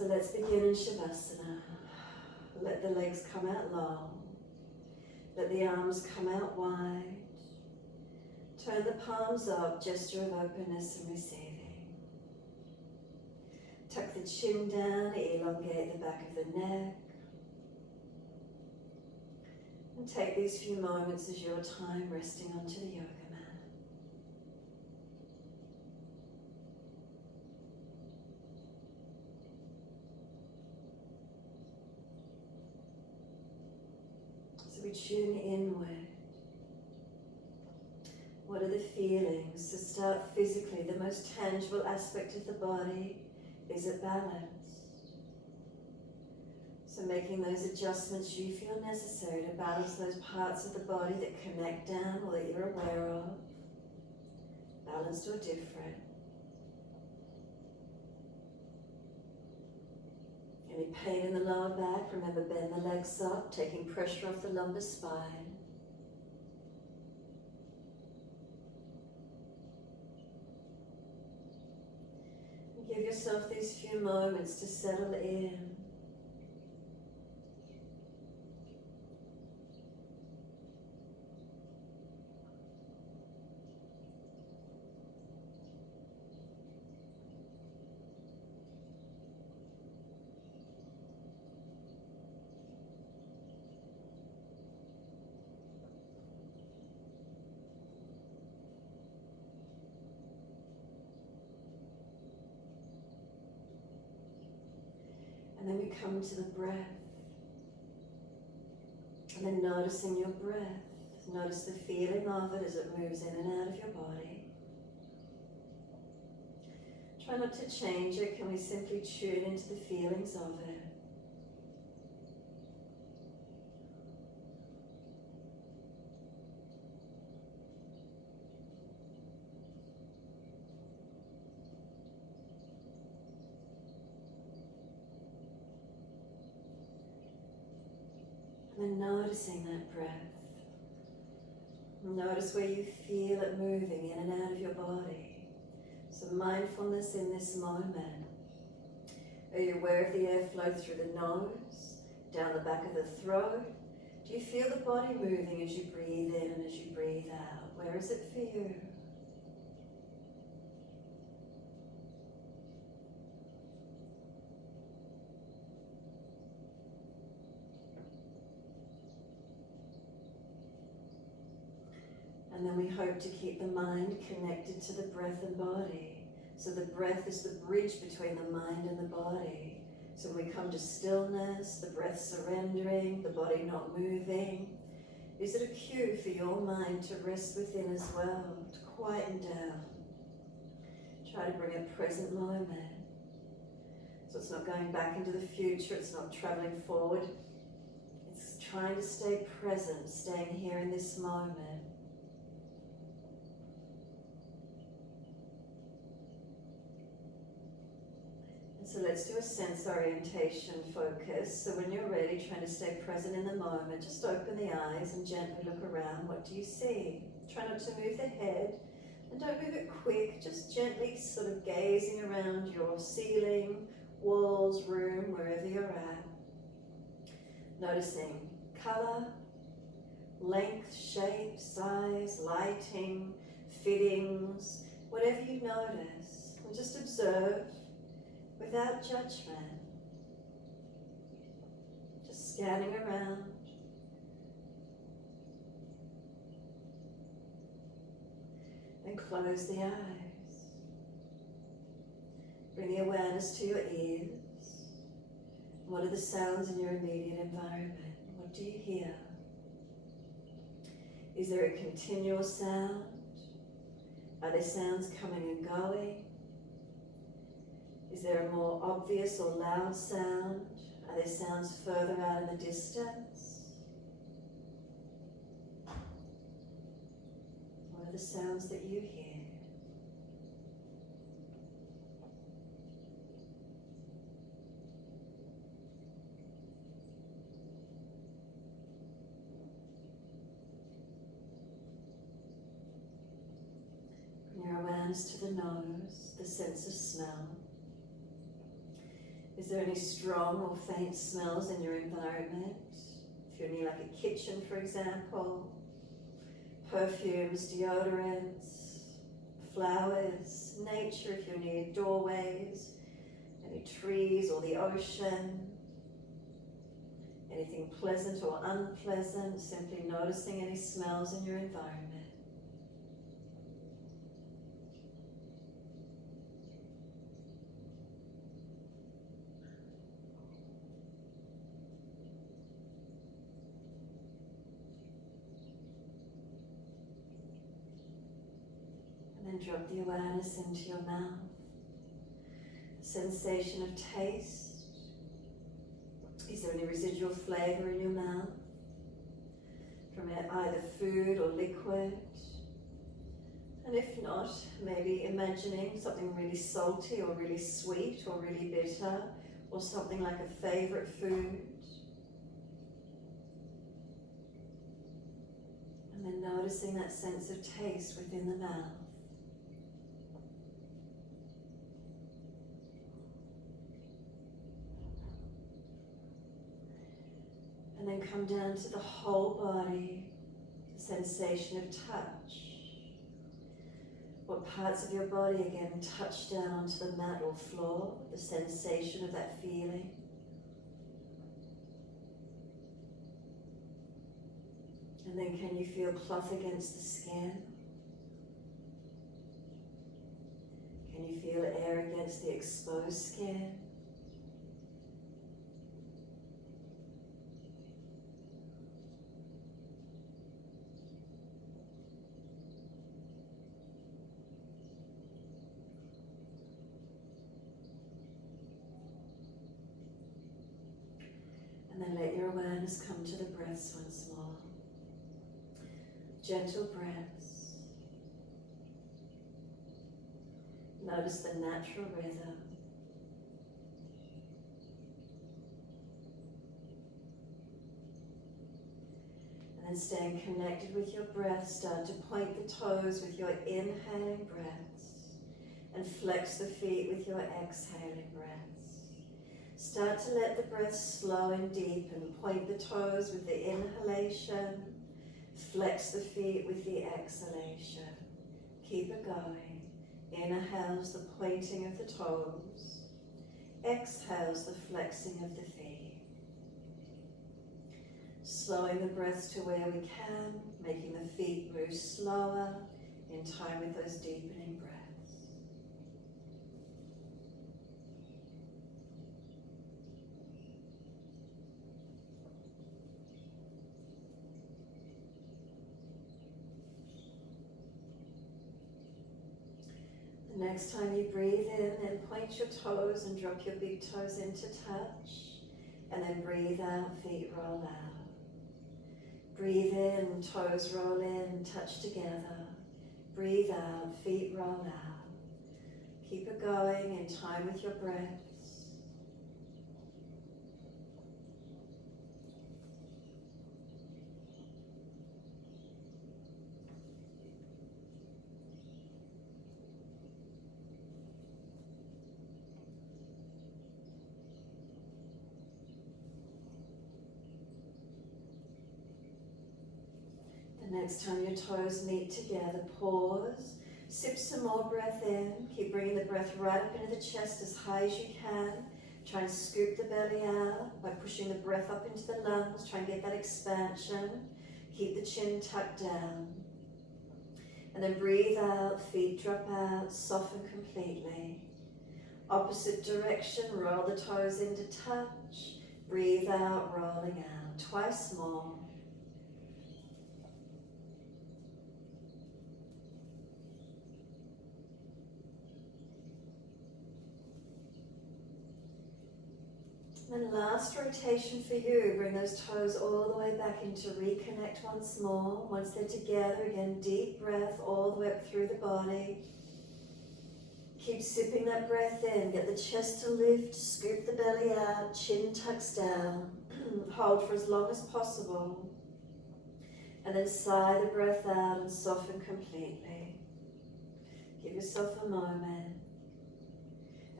So let's begin in Shavasana. Let the legs come out long. Let the arms come out wide. Turn the palms up, gesture of openness and receiving. Tuck the chin down, elongate the back of the neck. And take these few moments as your time resting onto the yoga mat. So we tune inward. What are the feelings? To start physically, the most tangible aspect of the body is at balance. So making those adjustments you feel necessary to balance those parts of the body that connect down or that you're aware of, balanced or different. Any pain in the lower back, remember bend the legs up, taking pressure off the lumbar spine. Give yourself these few moments to settle in. And then we come to the breath. And then noticing your breath. Notice the feeling of it as it moves in and out of your body. Try not to change it. Can we simply tune into the feelings of it? And noticing that breath. Notice where you feel it moving in and out of your body. So mindfulness in this moment. Are you aware of the airflow through the nose, down the back of the throat? Do you feel the body moving as you breathe in and as you breathe out? Where is it for you? And then we hope to keep the mind connected to the breath and body. So the breath is the bridge between the mind and the body. So when we come to stillness, the breath surrendering, the body not moving, is it a cue for your mind to rest within as well, to quieten down? Try to bring a present moment. So it's not going back into the future, it's not traveling forward. It's trying to stay present, staying here in this moment. So let's do a sense orientation focus. So when you're ready, trying to stay present in the moment, just open the eyes and gently look around. What do you see? Try not to move the head and don't move it quick, just gently sort of gazing around your ceiling, walls, room, wherever you're at. Noticing color, length, shape, size, lighting, fittings, whatever you notice. And just observe. Without judgment, just scanning around. Then close the eyes. Bring the awareness to your ears. What are the sounds in your immediate environment? What do you hear? Is there a continual sound? Are there sounds coming and going? Is there a more obvious or loud sound? Are there sounds further out in the distance? What are the sounds that you hear? Bring your awareness to the nose, the sense of smell. Is there any strong or faint smells in your environment? If you're near like a kitchen, for example, perfumes, deodorants, flowers, nature if you're near doorways, any trees or the ocean, anything pleasant or unpleasant, simply noticing any smells in your environment. And then drop the awareness into your mouth. Sensation of taste. Is there any residual flavor in your mouth from either food or liquid? And if not, maybe imagining something really salty or really sweet or really bitter, or something like a favorite food. And then noticing that sense of taste within the mouth. And then come down to the whole body, the sensation of touch. What parts of your body again touch down onto the mat or floor, the sensation of that feeling. And then can you feel cloth against the skin? Can you feel air against the exposed skin? And then let your awareness come to the breaths once more. Gentle breaths. Notice the natural rhythm. And then staying connected with your breath, start to point the toes with your inhaling breaths and flex the feet with your exhaling breaths. Start to let the breath slow and deepen. Point the toes with the inhalation. Flex the feet with the exhalation. Keep it going. Inhales the pointing of the toes. Exhales the flexing of the feet. Slowing the breath to where we can, making the feet move slower in time with those deepening breaths. Next time you breathe in, then point your toes and drop your big toes into touch. And then breathe out, feet roll out. Breathe in, toes roll in, touch together. Breathe out, feet roll out. Keep it going in time with your breaths. Next time your toes meet together, pause, sip some more breath in, keep bringing the breath right up into the chest as high as you can. Try and scoop the belly out by pushing the breath up into the lungs, try and get that expansion. Keep the chin tucked down. And then breathe out, feet drop out, soften completely. Opposite direction, roll the toes into touch. Breathe out, rolling out. Twice more. And last rotation for you, bring those toes all the way back in to reconnect once more. Once they're together, again, deep breath all the way up through the body. Keep sipping that breath in, get the chest to lift, scoop the belly out, chin tucks down. Hold for as long as possible. And then sigh the breath out and soften completely. Give yourself a moment.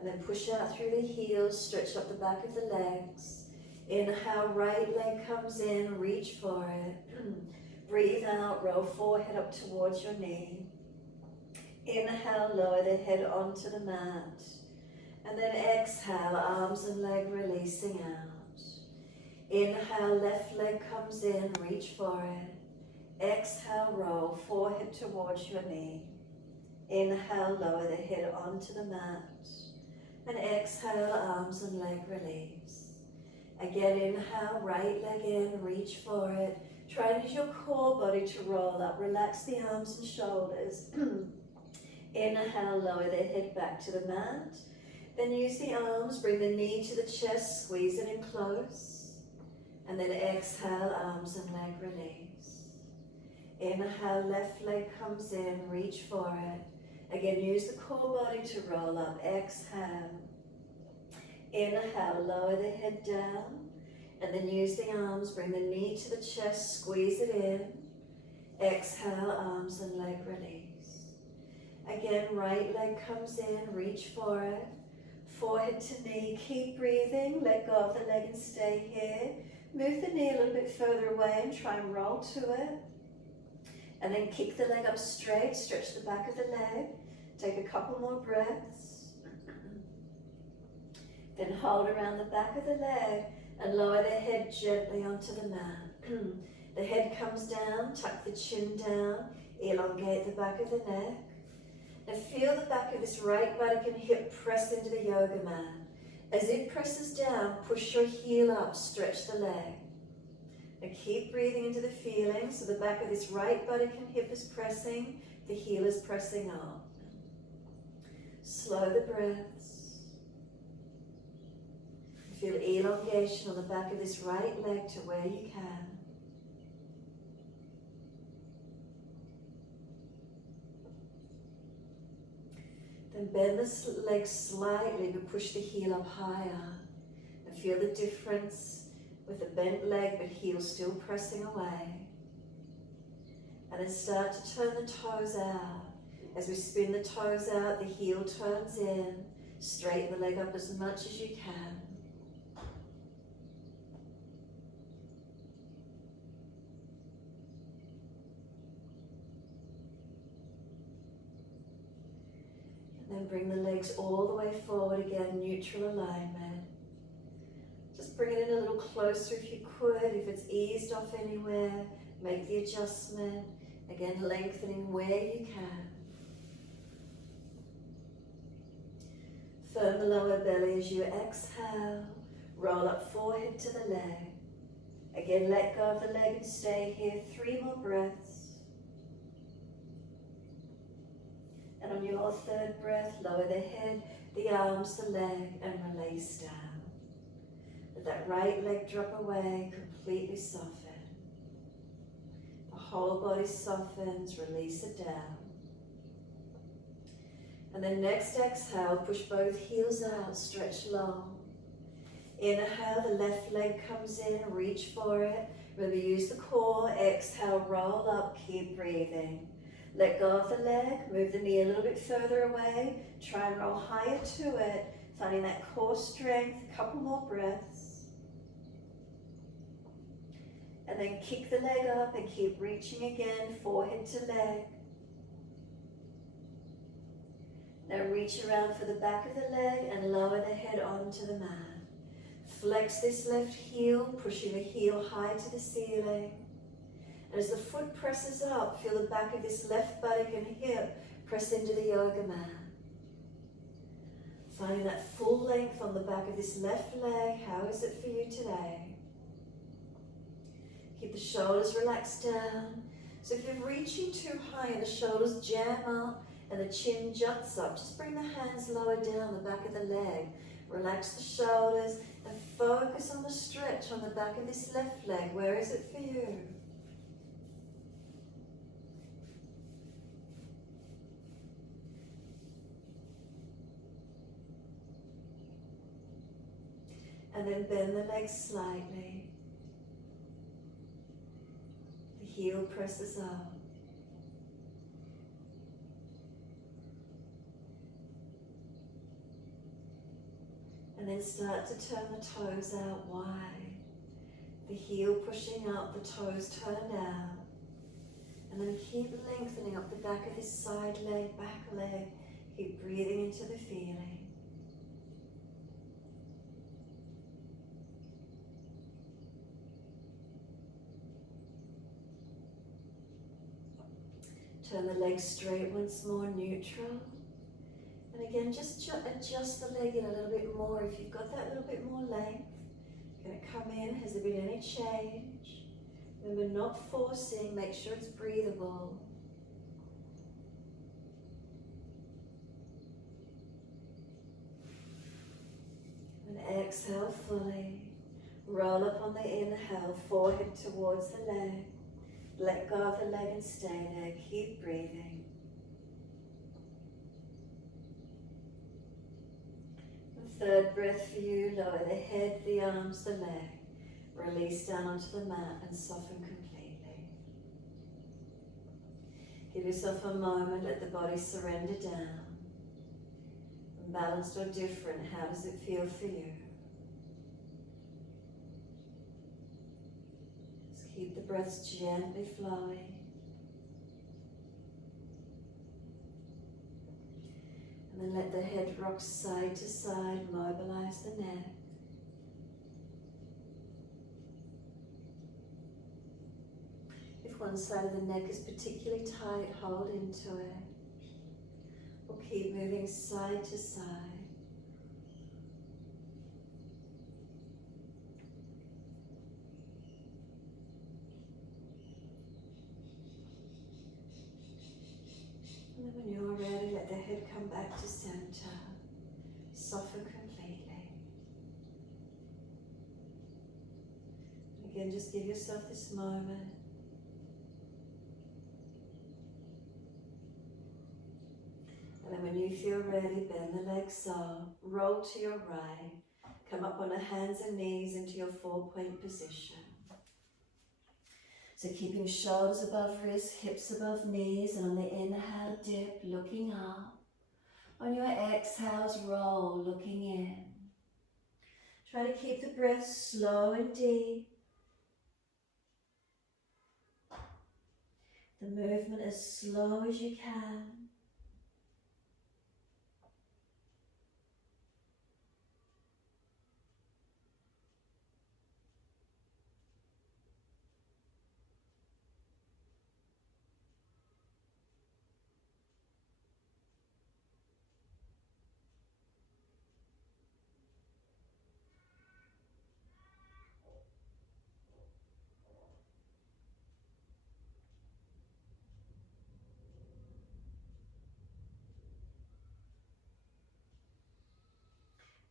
And then push out through the heels, stretch up the back of the legs. Inhale, right leg comes in, reach for it. Breathe out, roll forehead up towards your knee. Inhale, lower the head onto the mat. And then exhale, arms and leg releasing out. Inhale, left leg comes in, reach for it. Exhale, roll forehead towards your knee. Inhale, lower the head onto the mat. And exhale, arms and leg release. Again, inhale, right leg in, reach for it. Try to use your core body to roll up. Relax the arms and shoulders. Inhale, lower the head back to the mat. Then use the arms, bring the knee to the chest, squeeze it in close. And then exhale, arms and leg release. Inhale, left leg comes in, reach for it. Again, use the core body to roll up. Exhale. Inhale, lower the head down. And then use the arms, bring the knee to the chest, squeeze it in. Exhale, arms and leg release. Again, right leg comes in, reach for it. Forehead to knee, keep breathing. Let go of the leg and stay here. Move the knee a little bit further away and try and roll to it. And then kick the leg up straight, stretch the back of the leg. Take a couple more breaths. Then hold around the back of the leg and lower the head gently onto the mat. The head comes down, tuck the chin down, elongate the back of the neck. Now feel the back of this right buttock and hip press into the yoga mat. As it presses down, push your heel up, stretch the leg. Now keep breathing into the feeling, so the back of this right buttock and hip is pressing, the heel is pressing up. Slow the breaths. Feel elongation on the back of this right leg to where you can. Then bend the leg slightly, but push the heel up higher. And feel the difference with the bent leg, but heel still pressing away. And then start to turn the toes out. As we spin the toes out, the heel turns in. Straighten the leg up as much as you can. Then bring the legs all the way forward again, neutral alignment. Just bring it in a little closer if you could. If it's eased off anywhere, make the adjustment. Again, lengthening where you can. Firm the lower belly as you exhale. Roll up forehead to the leg. Again, let go of the leg and stay here. 3 more breaths. And on your third breath, lower the head, the arms, the leg, and release down. Let that right leg drop away, completely soften. The whole body softens, release it down. And then next exhale, push both heels out, stretch long. Inhale, the left leg comes in, reach for it. Remember, use the core. Exhale, roll up, keep breathing. Let go of the leg, move the knee a little bit further away, try and roll higher to it, finding that core strength, a couple more breaths. And then kick the leg up and keep reaching again, forehead to leg. Now reach around for the back of the leg and lower the head onto the mat. Flex this left heel, pushing the heel high to the ceiling. And as the foot presses up, feel the back of this left buttock and hip press into the yoga mat. Finding that full length on the back of this left leg. How is it for you today? Keep the shoulders relaxed down. So if you're reaching too high and the shoulders jam up and the chin juts up, just bring the hands lower down the back of the leg. Relax the shoulders and focus on the stretch on the back of this left leg. Where is it for you? And then bend the legs slightly. The heel presses up. And then start to turn the toes out wide. The heel pushing up, the toes turned out. And then keep lengthening up the back of this side leg, back leg. Keep breathing into the feeling. Turn the leg straight once more, neutral. And again, just adjust the leg in a little bit more. If you've got that little bit more length, going to come in. Has there been any change? Remember, not forcing. Make sure it's breathable. And exhale fully. Roll up on the inhale, forehead towards the leg. Let go of the leg and stay there. Keep breathing. And third breath for you, lower the head, the arms, the leg. Release down onto the mat and soften completely. Give yourself a moment, let the body surrender down. Balanced or different, how does it feel for you? Just keep the breaths gently flowing. And then let the head rock side to side, mobilize the neck. If one side of the neck is particularly tight, hold into it. Or keep moving side to side. And then when you're ready, let the head come back to center. Soften completely. And again, just give yourself this moment. And then when you feel ready, bend the legs up, roll to your right, come up on the hands and knees into your 4-point position. So keeping shoulders above wrists, hips above knees, and on the inhale, dip, looking up. On your exhales, roll, looking in. Try to keep the breath slow and deep. The movement as slow as you can.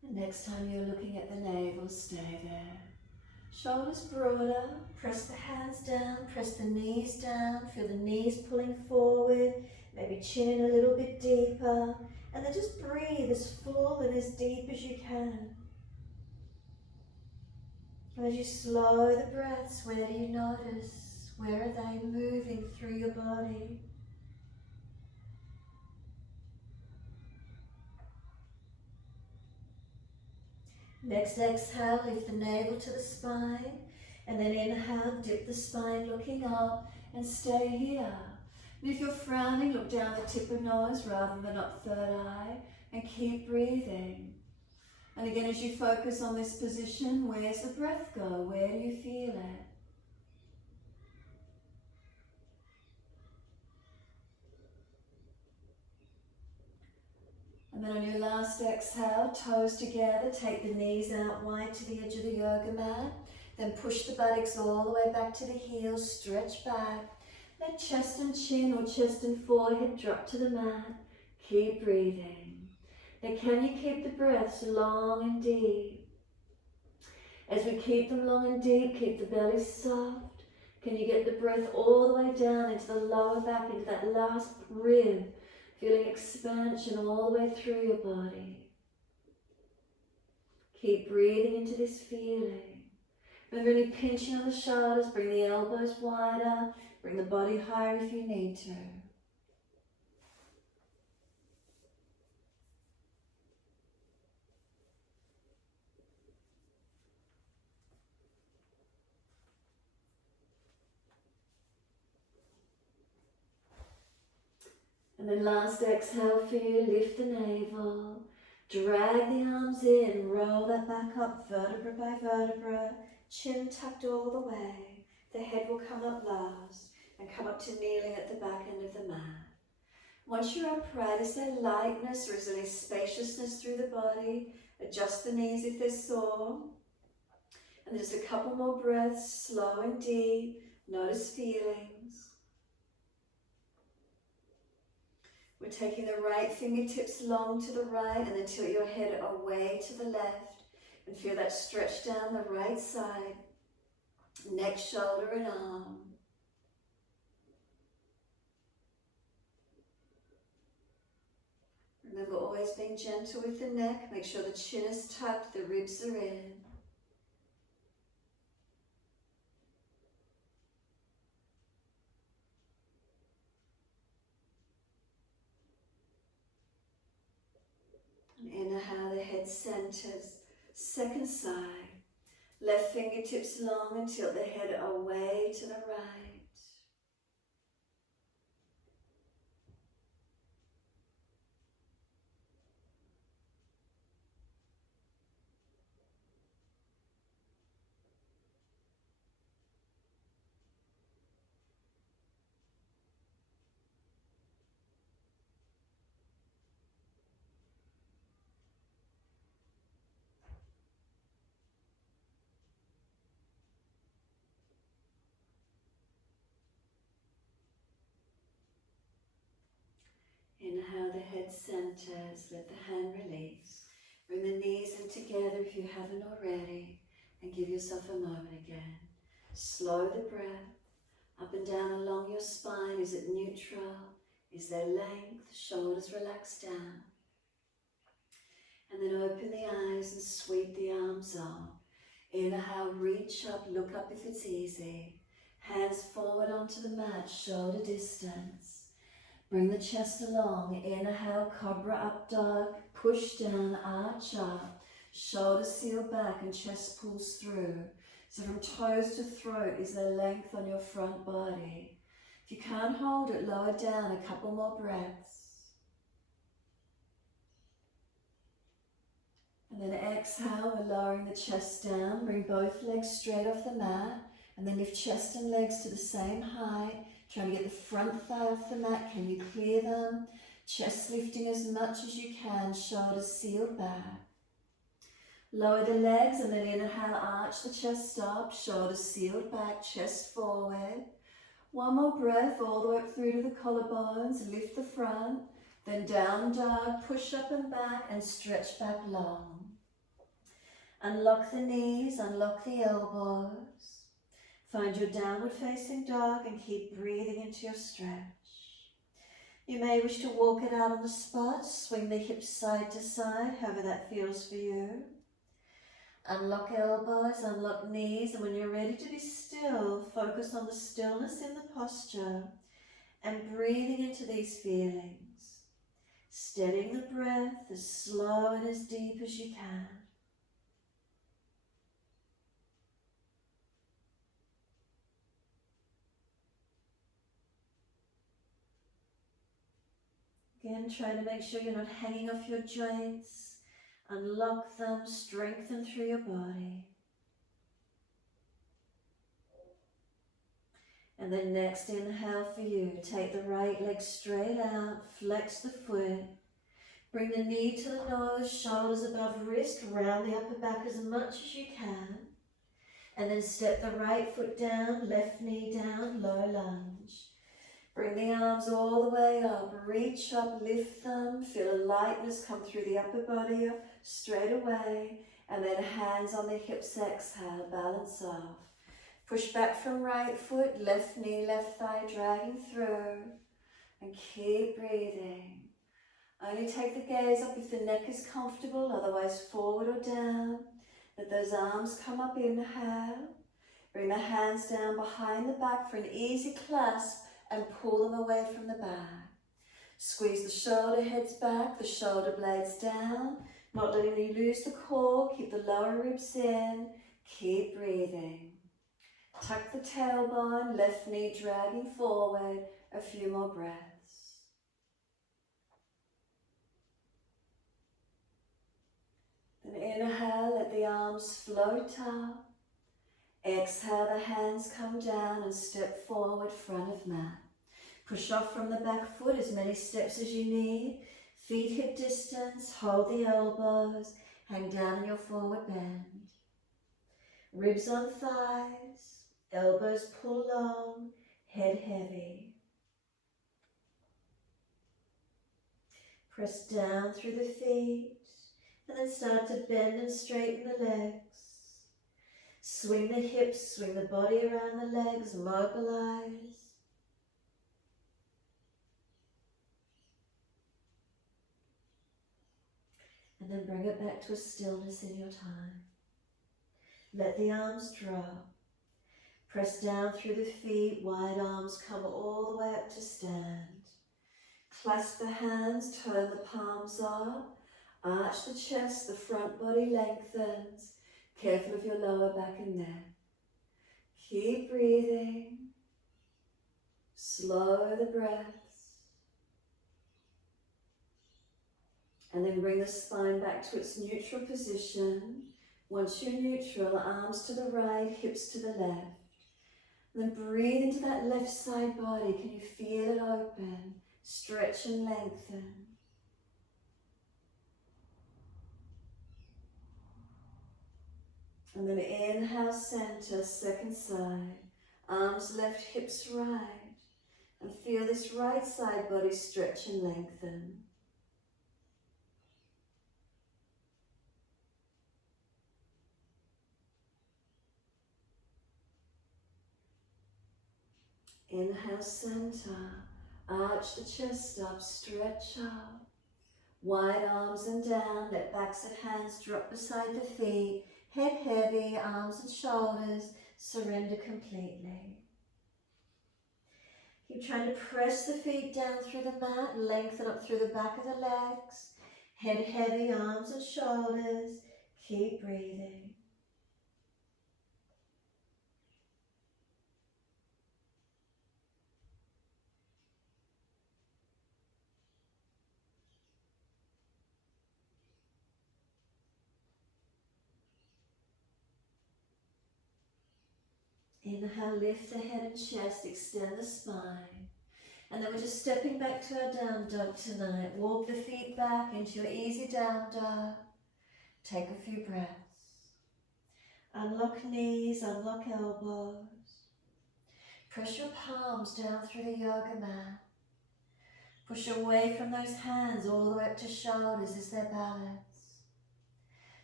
And next time you're looking at the navel, stay there. Shoulders broader, press the hands down, press the knees down, feel the knees pulling forward, maybe chin in a little bit deeper, and then just breathe as full and as deep as you can. And as you slow the breaths, where do you notice? Where are they moving through your body? Next exhale, lift the navel to the spine, and then inhale, dip the spine looking up, and stay here. And if you're frowning, look down the tip of nose rather than up third eye, and keep breathing. And again, as you focus on this position, where's the breath go? Where do you feel it? And then on your last exhale, toes together, take the knees out wide to the edge of the yoga mat. Then push the buttocks all the way back to the heels, stretch back. Let chest and chin or chest and forehead drop to the mat. Keep breathing. Now can you keep the breaths long and deep? As we keep them long and deep, keep the belly soft. Can you get the breath all the way down into the lower back, into that last rib? Feeling expansion all the way through your body. Keep breathing into this feeling. Remember, any pinching on the shoulders, bring the elbows wider, bring the body higher if you need to. And then last exhale for you, lift the navel, drag the arms in, roll that back up vertebra by vertebra, chin tucked all the way. The head will come up last and come up to kneeling at the back end of the mat. Once you're upright, is there lightness or is there spaciousness through the body? Adjust the knees if they're sore. And just a couple more breaths, slow and deep. Notice feelings. We're taking the right fingertips long to the right and then tilt your head away to the left. And feel that stretch down the right side. Neck, shoulder and arm. Remember always being gentle with the neck. Make sure the chin is tucked, the ribs are in. And inhale, the head centers. Second side. Left fingertips long and tilt the head away to the right. Inhale, the head centers, let the hand release. Bring the knees in together if you haven't already, and give yourself a moment again. Slow the breath, up and down along your spine. Is it neutral? Is there length? Shoulders relaxed down. And then open the eyes and sweep the arms on. Inhale, reach up, look up if it's easy. Hands forward onto the mat, shoulder distance. Bring the chest along. Inhale, cobra up dog. Push down, arch up. Shoulders seal back and chest pulls through. So from toes to throat, is there length on your front body? If you can't hold it, lower down a couple more breaths. And then exhale, we're lowering the chest down. Bring both legs straight off the mat. And then lift chest and legs to the same height. Trying to get the front thigh off the mat. Can you clear them? Chest lifting as much as you can. Shoulders sealed back. Lower the legs and then inhale, arch the chest up. Shoulders sealed back, chest forward. One more breath all the way up through to the collarbones. Lift the front. Then down dog, push up and back and stretch back long. Unlock the knees, unlock the elbows. Find your downward facing dog and keep breathing into your stretch. You may wish to walk it out on the spot, swing the hips side to side, however that feels for you. Unlock elbows, unlock knees, and when you're ready to be still, focus on the stillness in the posture and breathing into these feelings. Steadying the breath as slow and as deep as you can. Again, try to make sure you're not hanging off your joints. Unlock them, strengthen through your body. And then next inhale for you. Take the right leg straight out, flex the foot. Bring the knee to the nose, shoulders above wrist, round the upper back as much as you can. And then step the right foot down, left knee down, low lunge. Bring the arms all the way up, reach up, lift them, feel a lightness come through the upper body straight away, and then hands on the hips, exhale, balance off. Push back from right foot, left knee, left thigh, dragging through, and keep breathing. Only take the gaze up if the neck is comfortable, otherwise forward or down. Let those arms come up, inhale. Bring the hands down behind the back for an easy clasp, and pull them away from the back. Squeeze the shoulder heads back, the shoulder blades down, not letting you lose the core, keep the lower ribs in, keep breathing. Tuck the tailbone, left knee dragging forward, a few more breaths. And inhale, let the arms float up. Exhale, the hands come down and step forward, front of mat. Push off from the back foot as many steps as you need. Feet hip distance, hold the elbows, hang down in your forward bend. Ribs on thighs, elbows pull long, head heavy. Press down through the feet and then start to bend and straighten the legs. Swing the hips, swing the body around the legs, mobilize. And then bring it back to a stillness in your time. Let the arms drop. Press down through the feet, wide arms come all the way up to stand. Clasp the hands, turn the palms up. Arch the chest, the front body lengthens. Careful of your lower back and neck. Keep breathing. Slow the breaths. And then bring the spine back to its neutral position. Once you're neutral, arms to the right, hips to the left. And then breathe into that left side body. Can you feel it open? Stretch and lengthen. And then inhale, center, second side. Arms left, hips right. And feel this right side body stretch and lengthen. Inhale, center. Arch the chest up, stretch up. Wide arms and down, let backs of hands drop beside the feet. Head heavy, arms and shoulders, surrender completely. Keep trying to press the feet down through the mat, lengthen up through the back of the legs. Head heavy, arms and shoulders, keep breathing. Inhale, lift the head and chest, extend the spine. And then we're just stepping back to our down dog tonight. Walk the feet back into your easy down dog. Take a few breaths. Unlock knees, unlock elbows. Press your palms down through the yoga mat. Push away from those hands all the way up to shoulders is their balance.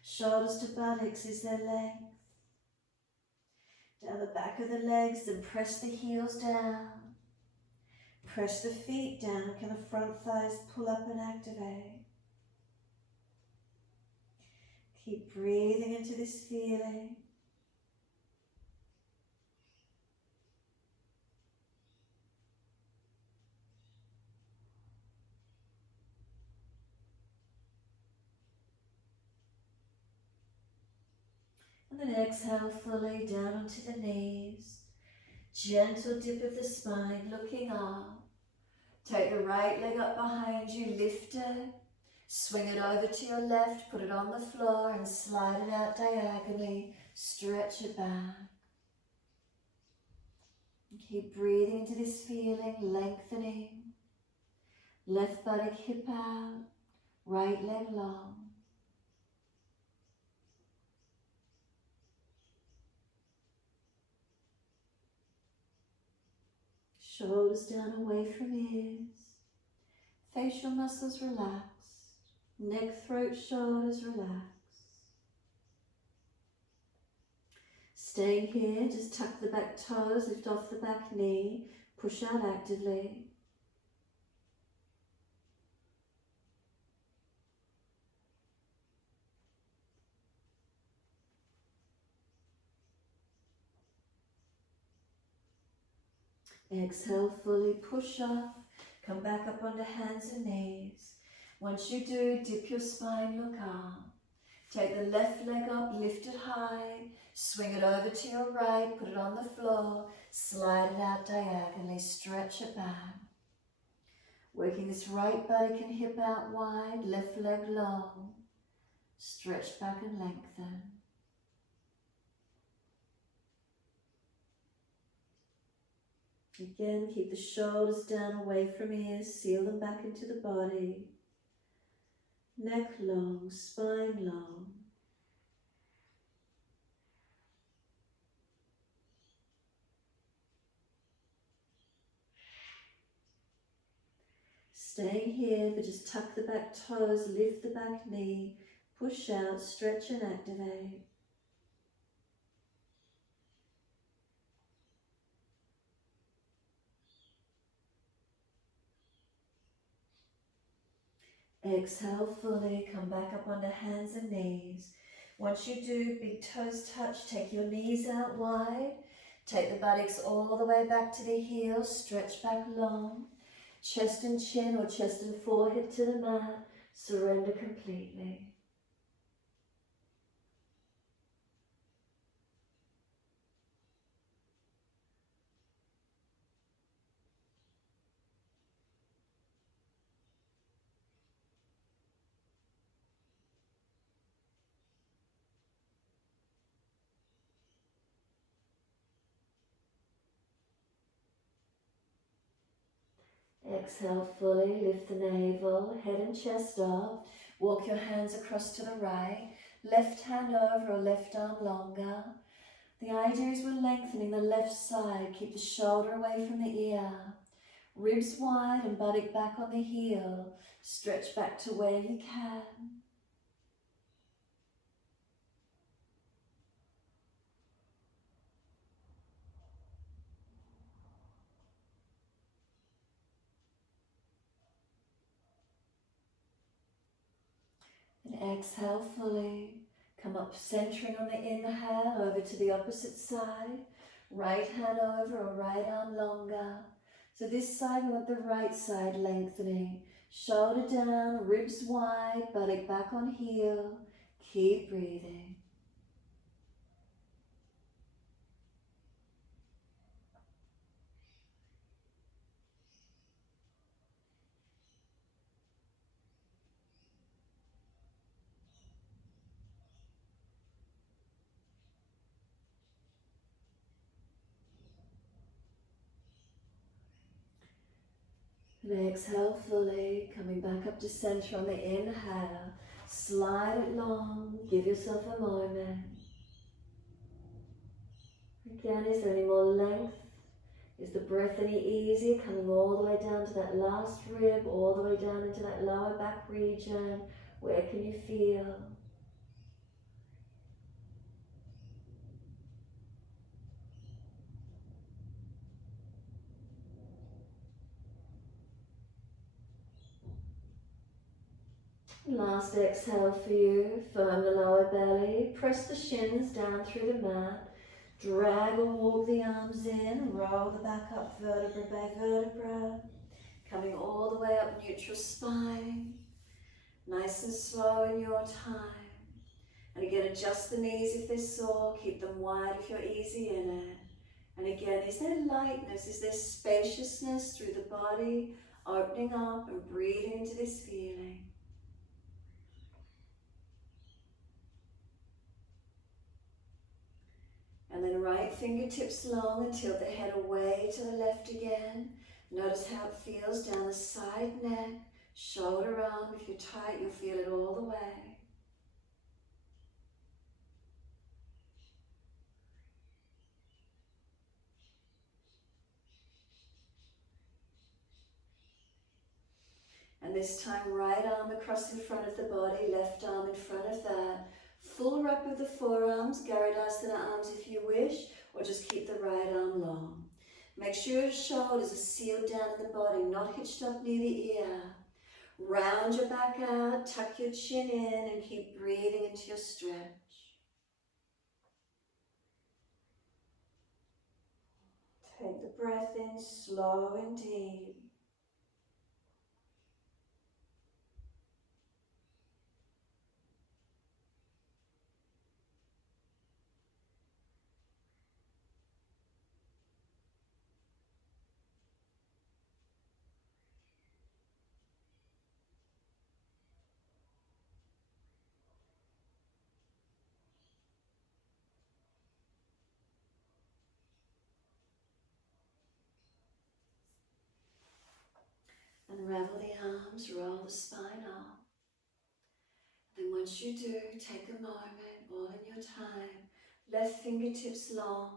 Shoulders to buttocks is their length. Down the back of the legs, then press the heels down. Press the feet down. Can the front thighs pull up and activate? Keep breathing into this feeling. And then exhale fully down onto the knees. Gentle dip of the spine, looking up. Take the right leg up behind you, lift it. Swing it over to your left, put it on the floor and slide it out diagonally. Stretch it back. And keep breathing into this feeling, lengthening. Left buttock hip out, right leg long. Shoulders down away from ears. Facial muscles relaxed. Neck, throat, shoulders relaxed. Staying here, just tuck the back toes, lift off the back knee, push out actively. Exhale, fully push off, come back up onto hands and knees. Once you do, dip your spine, look up. Take the left leg up, lift it high, swing it over to your right, put it on the floor, slide it out diagonally, stretch it back. Working this right buttock and hip out wide, left leg long. Stretch back and lengthen. Again, keep the shoulders down away from ears, seal them back into the body. Neck long, spine long. Staying here, but just tuck the back toes, lift the back knee, push out, stretch and activate. Exhale fully, come back up onto hands and knees. Once you do, big toes touch, take your knees out wide. Take the buttocks all the way back to the heels, stretch back long. Chest and chin or chest and forehead to the mat, surrender completely. Exhale fully, lift the navel, head and chest up. Walk your hands across to the right, left hand over or left arm longer. The idea is we're lengthening the left side, keep the shoulder away from the ear. Ribs wide and buttock back on the heel. Stretch back to where you can. And exhale fully. Come up centering on the inhale, over to the opposite side. Right hand over or right arm longer. So this side we want the right side lengthening. Shoulder down, ribs wide, buttock back on heel. Keep breathing. And exhale fully, coming back up to center on the inhale. Slide it long, give yourself a moment. Again, is there any more length? Is the breath any easier? Coming all the way down to that last rib, all the way down into that lower back region. Where can you feel? Last exhale for you. Firm the lower belly. Press the shins down through the mat. Drag or walk the arms in. Roll the back up vertebra by vertebra. Coming all the way up neutral spine. Nice and slow in your time. And again, adjust the knees if they're sore. Keep them wide if you're easy in it. And again, is there lightness? Is there spaciousness through the body? Opening up and breathing into this feeling. And then right fingertips long and tilt the head away to the left again. Notice how it feels down the side neck, shoulder arm. If you're tight, you'll feel it all the way. And this time, right arm across in front of the body, left arm in front of that. Full wrap of the forearms, Garudasana arms if you wish, or just keep the right arm long. Make sure your shoulders are sealed down in the body, not hitched up near the ear. Round your back out, tuck your chin in, and keep breathing into your stretch. Take the breath in slow and deep. Unravel the arms, roll the spine up. Then once you do, take a moment, all in your time. Left fingertips long,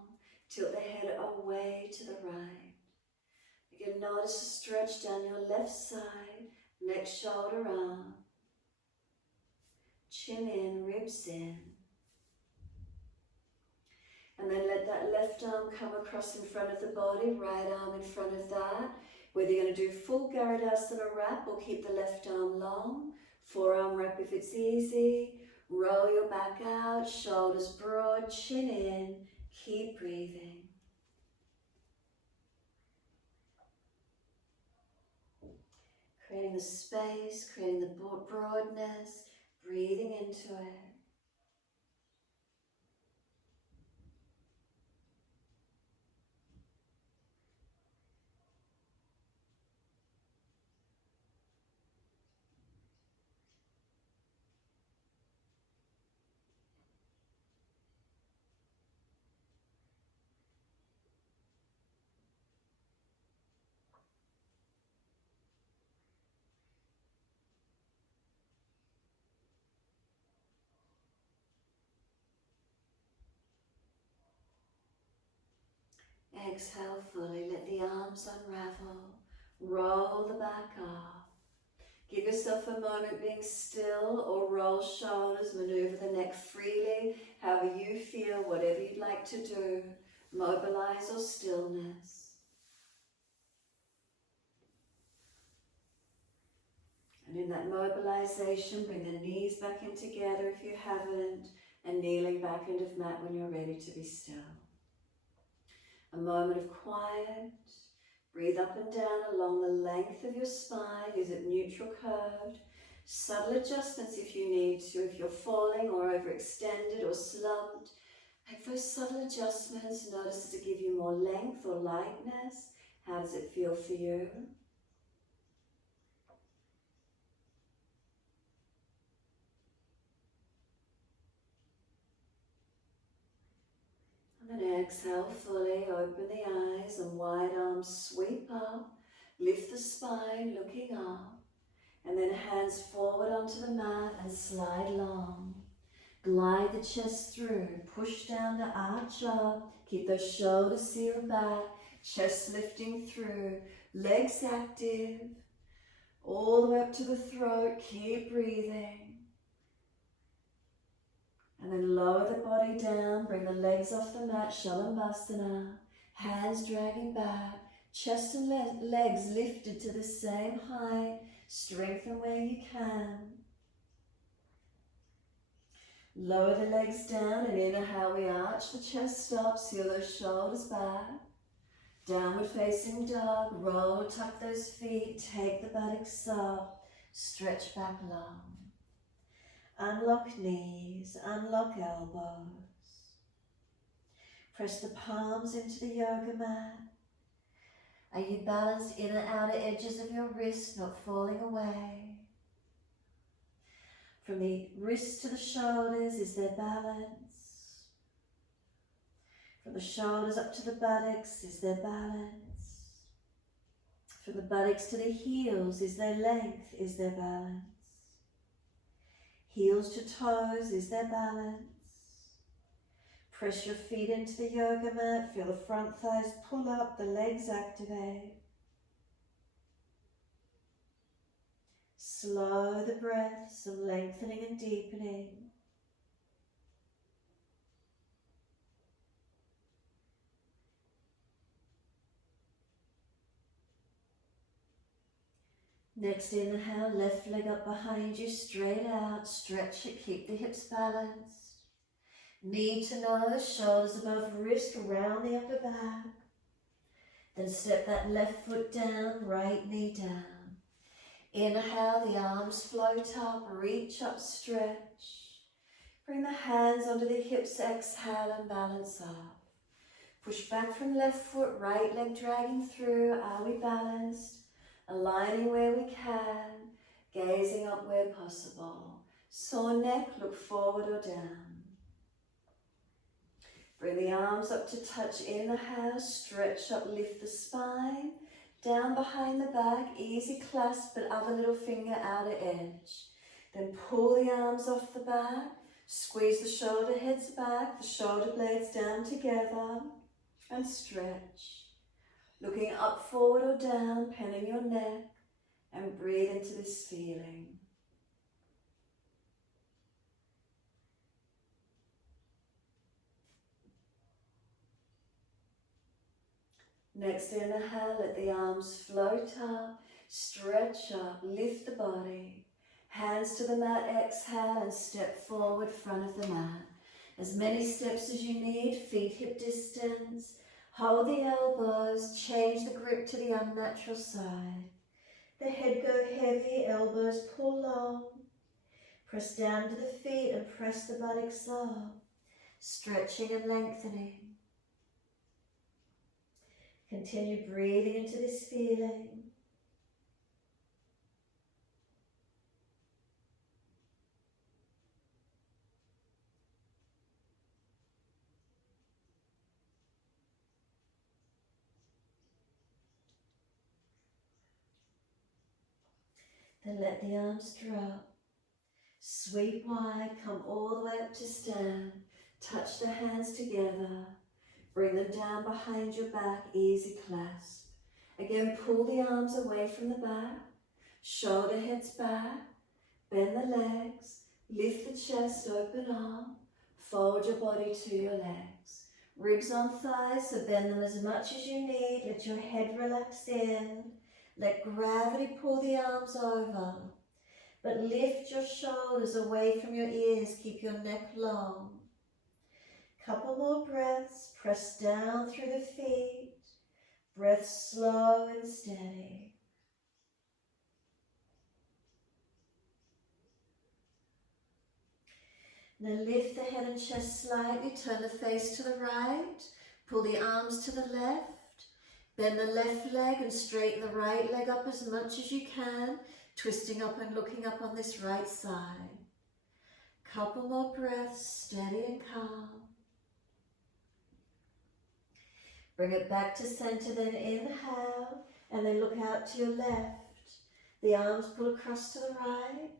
tilt the head away to the right. Again, notice a stretch down your left side, next shoulder arm. Chin in, ribs in. And then let that left arm come across in front of the body, right arm in front of that. Whether you're going to do full Garudasana wrap or keep the left arm long, forearm wrap if it's easy. Roll your back out, shoulders broad, chin in, keep breathing. Creating the space, creating the broadness, breathing into it. Exhale fully, let the arms unravel, roll the back up. Give yourself a moment being still or roll shoulders, maneuver the neck freely, however you feel, whatever you'd like to do. Mobilize or stillness. And in that mobilization, bring the knees back in together if you haven't, and kneeling back into mat when you're ready to be still. A moment of quiet. Breathe up and down along the length of your spine. Is it neutral curved? Subtle adjustments if you need to. If you're falling or overextended or slumped, make those subtle adjustments. Notice, does it give you more length or lightness? How does it feel for you? And then exhale fully, open the eyes and wide arms sweep up, lift the spine looking up, and then hands forward onto the mat and slide long. Glide the chest through, push down to arch up, keep those shoulders sealed back, chest lifting through, legs active, all the way up to the throat, keep breathing. And then lower the body down, bring the legs off the mat, Shavasana, hands dragging back, chest and legs lifted to the same height, strengthen where you can. Lower the legs down and inhale, we arch the chest up, seal those shoulders back. Downward facing dog, roll, tuck those feet, take the buttocks up, stretch back long. Unlock knees, unlock elbows. Press the palms into the yoga mat. Are you balanced inner outer edges of your wrists, not falling away? From the wrists to the shoulders, is there balance? From the shoulders up to the buttocks, is there balance? From the buttocks to the heels, is there length? Is there balance? Heels to toes, is there balance? Press your feet into the yoga mat, feel the front thighs pull up, the legs activate. Slow the breath, some lengthening and deepening. Next inhale, left leg up behind you, straight out, stretch it, keep the hips balanced. Knee to nose, shoulders above wrist, around the upper back. Then step that left foot down, right knee down. Inhale, the arms float up, reach up, stretch. Bring the hands onto the hips, exhale and balance up. Push back from left foot, right leg dragging through. Are we balanced? Aligning where we can, gazing up where possible. Sore neck, look forward or down. Bring the arms up to touch inhale, stretch up, lift the spine. Down behind the back, easy clasp, but other little finger outer edge. Then pull the arms off the back, squeeze the shoulder heads back, the shoulder blades down together, and stretch. Looking up, forward or down, penning your neck, and breathe into this feeling. Next inhale, let the arms float up, stretch up, lift the body. Hands to the mat, exhale and step forward, front of the mat. As many steps as you need, feet hip distance. Hold the elbows, change the grip to the unnatural side. The head go heavy, elbows pull long. Press down to the feet and press the buttocks up, stretching and lengthening. Continue breathing into this feeling. Then let the arms drop. Sweep wide, come all the way up to stand. Touch the hands together. Bring them down behind your back, easy clasp. Again, pull the arms away from the back. Shoulder heads back. Bend the legs. Lift the chest, open up. Fold your body to your legs. Ribs on thighs, so bend them as much as you need. Let your head relax in. Let gravity pull the arms over. But lift your shoulders away from your ears. Keep your neck long. Couple more breaths. Press down through the feet. Breath slow and steady. Now lift the head and chest slightly. Turn the face to the right. Pull the arms to the left. Bend the left leg and straighten the right leg up as much as you can, twisting up and looking up on this right side. Couple more breaths, steady and calm. Bring it back to center, then inhale, and then look out to your left. The arms pull across to the right.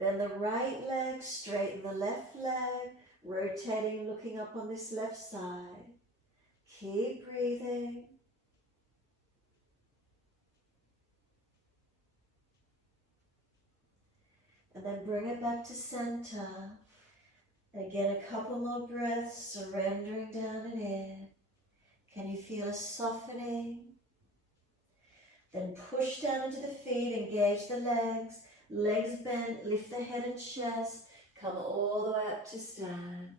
Bend the right leg, straighten the left leg, rotating, looking up on this left side. Keep breathing. And then bring it back to center. Again, a couple more breaths, surrendering down and in. Can you feel a softening? Then push down into the feet, engage the legs. Legs bent, lift the head and chest. Come all the way up to stand.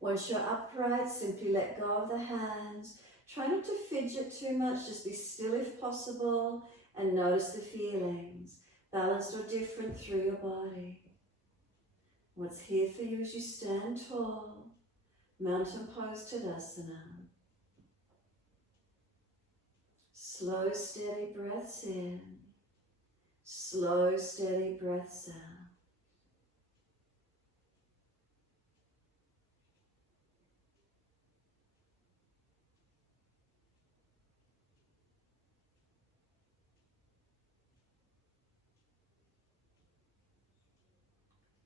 Once you're upright, simply let go of the hands. Try not to fidget too much, just be still if possible, and notice the feelings, balanced or different through your body. What's here for you as you stand tall, mountain pose Tadasana. Slow, steady breaths in, slow, steady breaths out.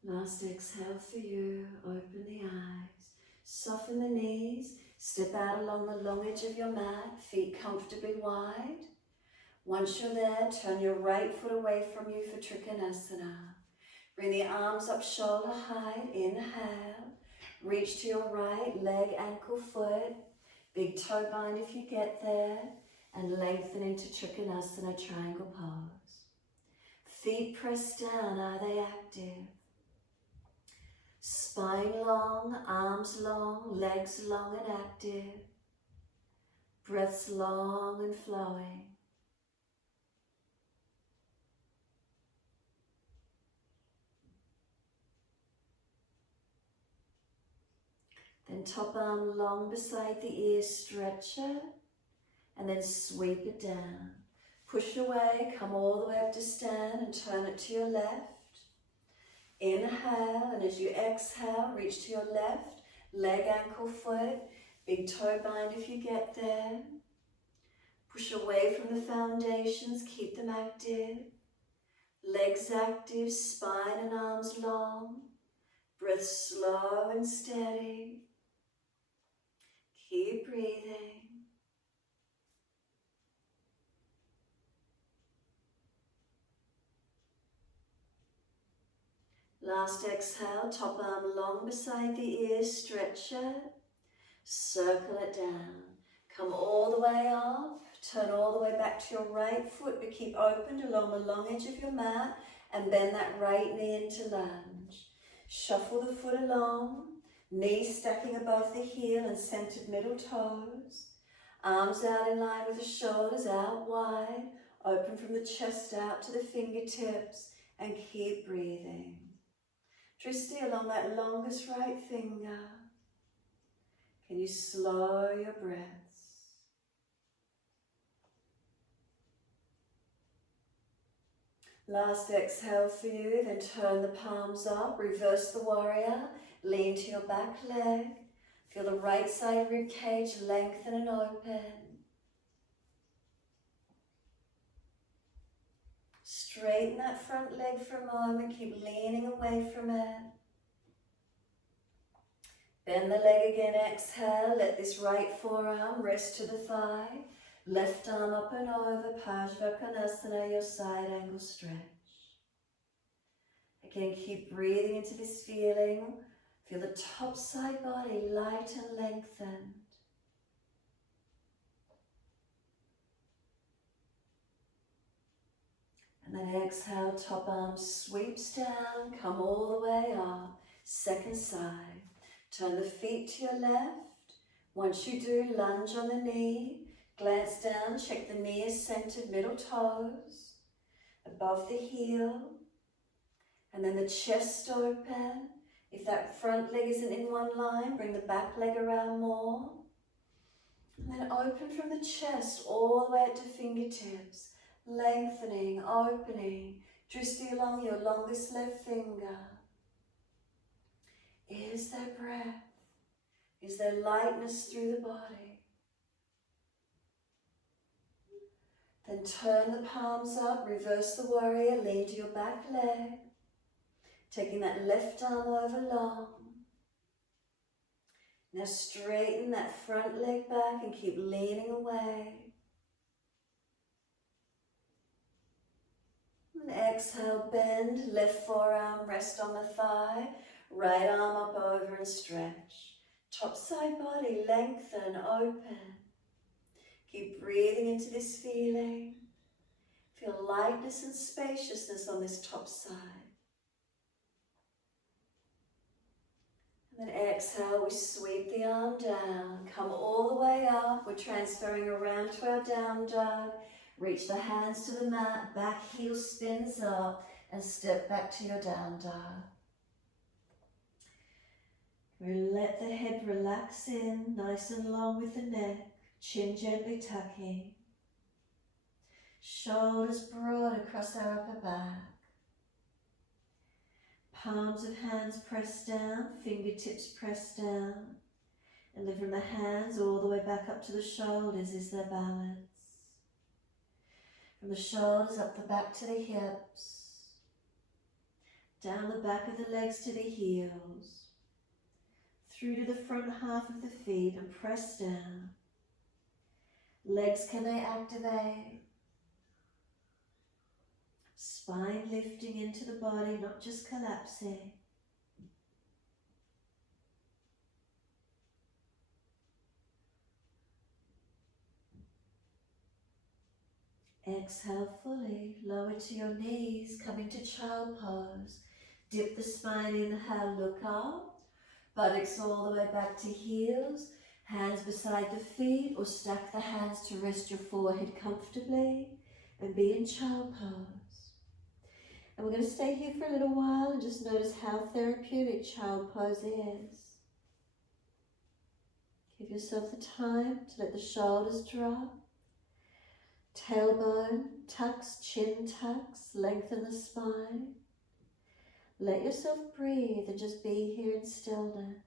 Last exhale for you, open the eyes, soften the knees, step out along the long edge of your mat, feet comfortably wide. Once you're there, turn your right foot away from you for Trikonasana. Bring the arms up shoulder height, inhale, reach to your right, leg, ankle, foot, big toe bind if you get there, and lengthen into Trikonasana, triangle pose. Feet pressed down, are they active? Spine long, arms long, legs long and active. Breaths long and flowing. Then top arm long beside the ear, stretch it, and then sweep it down. Push away, come all the way up to stand and turn it to your left. Inhale, and as you exhale, reach to your left, leg, ankle, foot, big toe bind if you get there. Push away from the foundations, keep them active. Legs active, spine and arms long. Breath slow and steady. Keep breathing. Last exhale, top arm long beside the ears, stretch it. Circle it down. Come all the way up. Turn all the way back to your right foot, but keep opened along the long edge of your mat and bend that right knee into lunge. Shuffle the foot along, knees stacking above the heel and centered middle toes. Arms out in line with the shoulders, out wide. Open from the chest out to the fingertips and keep breathing. Drishti along that longest right finger. Can you slow your breaths? Last exhale for you, then turn the palms up, reverse the warrior, lean to your back leg. Feel the right side rib cage lengthen and open. Straighten that front leg for a moment, keep leaning away from it. Bend the leg again, exhale, let this right forearm rest to the thigh. Left arm up and over, Parsvakonasana, your side angle stretch. Again, keep breathing into this feeling. Feel the top side body light and lengthened. And then exhale, top arm sweeps down, come all the way up. Second side. Turn the feet to your left. Once you do, lunge on the knee. Glance down, check the knee is centered, middle toes, above the heel. And then the chest open. If that front leg isn't in one line, bring the back leg around more. And then open from the chest all the way up to fingertips. Lengthening, opening. Drishti along your longest left finger. Is there breath? Is there lightness through the body? Then turn the palms up, reverse the warrior, lean to your back leg. Taking that left arm over long. Now straighten that front leg back and keep leaning away. And exhale, bend, left forearm rest on the thigh, right arm up over and stretch. Top side body lengthen, open. Keep breathing into this feeling. Feel lightness and spaciousness on this top side. And then exhale, we sweep the arm down, come all the way up. We're transferring around to our down dog. Reach the hands to the mat, back heel spins up, and step back to your down dog. We let the head relax in, nice and long with the neck, chin gently tucking. Shoulders broad across our upper back. Palms of hands pressed down, fingertips pressed down. And then from the hands all the way back up to the shoulders is their balance. From the shoulders up the back to the hips. Down the back of the legs to the heels. Through to the front half of the feet and press down. Legs, can they activate? Spine lifting into the body, not just collapsing. Exhale fully, lower to your knees, come into child pose. Dip the spine, inhale, look up. Buttocks all the way back to heels. Hands beside the feet or stack the hands to rest your forehead comfortably and be in child pose. And we're going to stay here for a little while and just notice how therapeutic child pose is. Give yourself the time to let the shoulders drop. Tailbone tucks, chin tucks, lengthen the spine. Let yourself breathe and just be here in stillness.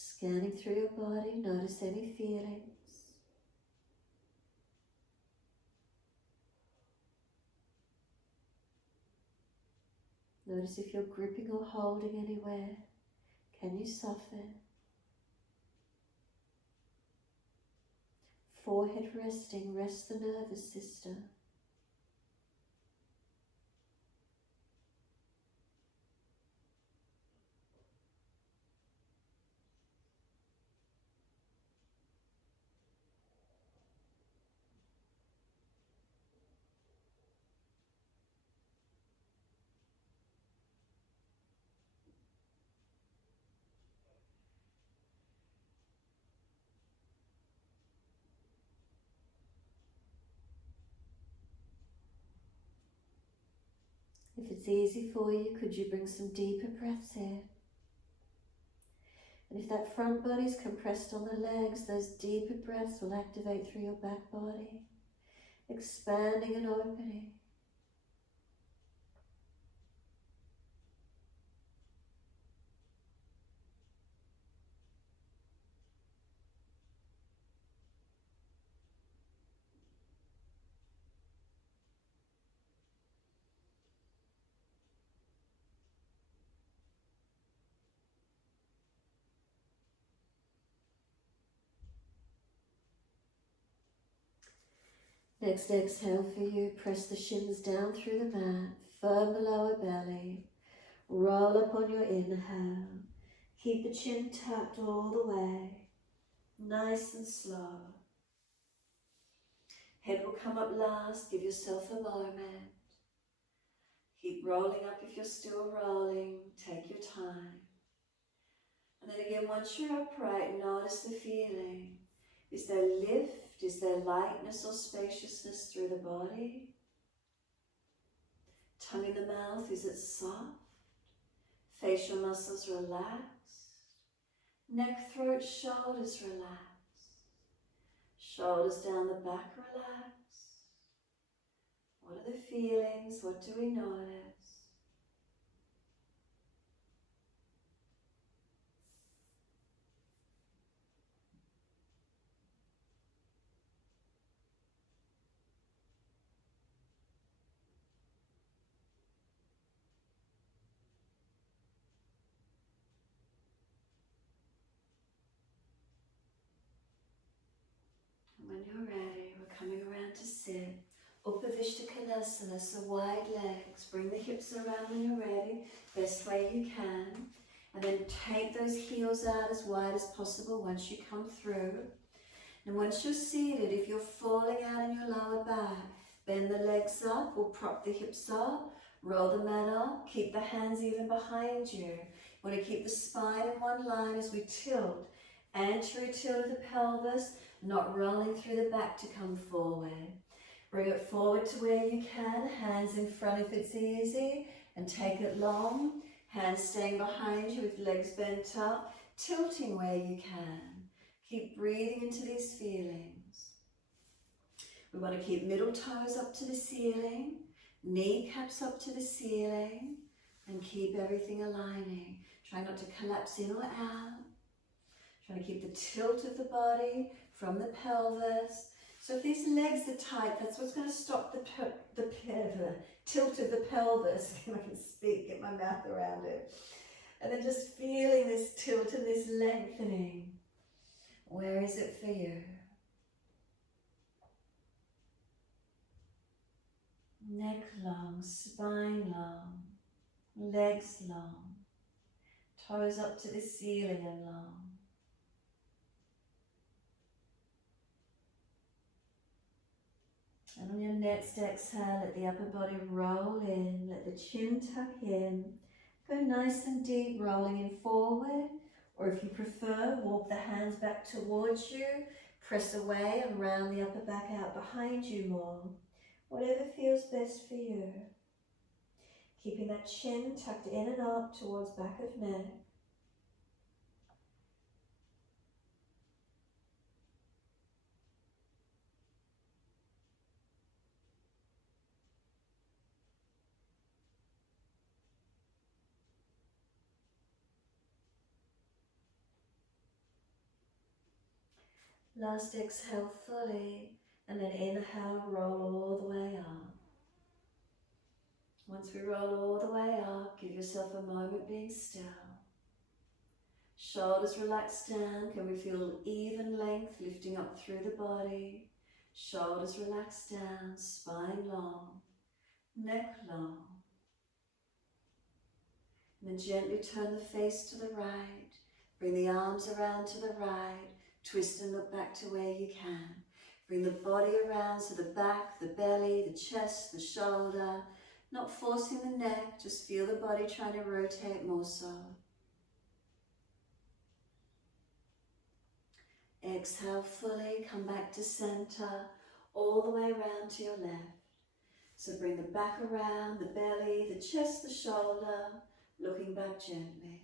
Scanning through your body, notice any feelings. Notice if you're gripping or holding anywhere. Can you soften? Forehead resting, rest the nervous system. If it's easy for you, could you bring some deeper breaths in? And if that front body's compressed on the legs, those deeper breaths will activate through your back body, expanding and opening. Next exhale for you, press the shins down through the mat, firm the lower belly, roll up on your inhale. Keep the chin tucked all the way, nice and slow. Head will come up last, give yourself a moment. Keep rolling up if you're still rolling, take your time. And then again, once you're upright, notice the feeling. Is there lift? Is there lightness or spaciousness through the body? Tongue in the mouth, is it soft? Facial muscles relaxed. Neck, throat, shoulders relaxed. Shoulders down the back relaxed. What are the feelings? What do we notice? When you're ready, we're coming around to sit. Upavishtakonasana, so wide legs. Bring the hips around when you're ready, best way you can. And then take those heels out as wide as possible once you come through. And once you're seated, if you're falling out in your lower back, bend the legs up or prop the hips up. Roll the mat up. Keep the hands even behind you. You want to keep the spine in one line as we tilt. Anterior tilt of the pelvis, not rolling through the back to come forward. Bring it forward to where you can, hands in front if it's easy, and take it long. Hands staying behind you with legs bent up, tilting where you can. Keep breathing into these feelings. We want to keep middle toes up to the ceiling, kneecaps up to the ceiling, and keep everything aligning. Try not to collapse in or out. Trying to keep the tilt of the body from the pelvis. So if these legs are tight, that's what's going to stop the tilt of the pelvis. If I can speak, get my mouth around it. And then just feeling this tilt and this lengthening. Where is it for you? Neck long, spine long, legs long, toes up to the ceiling and long. And on your next exhale, let the upper body roll in, let the chin tuck in. Go nice and deep, rolling in forward. Or if you prefer, walk the hands back towards you, press away and round the upper back out behind you more. Whatever feels best for you. Keeping that chin tucked in and up towards back of neck. Last exhale fully, and then inhale, roll all the way up. Once we roll all the way up, give yourself a moment being still. Shoulders relaxed down. Can we feel even length lifting up through the body? Shoulders relaxed down, spine long, neck long. And then gently turn the face to the right. Bring the arms around to the right. Twist and look back to where you can. Bring the body around to the back, the belly, the chest, the shoulder. Not forcing the neck, just feel the body trying to rotate more so. Exhale fully, come back to center, all the way around to your left. So bring the back around, the belly, the chest, the shoulder, looking back gently.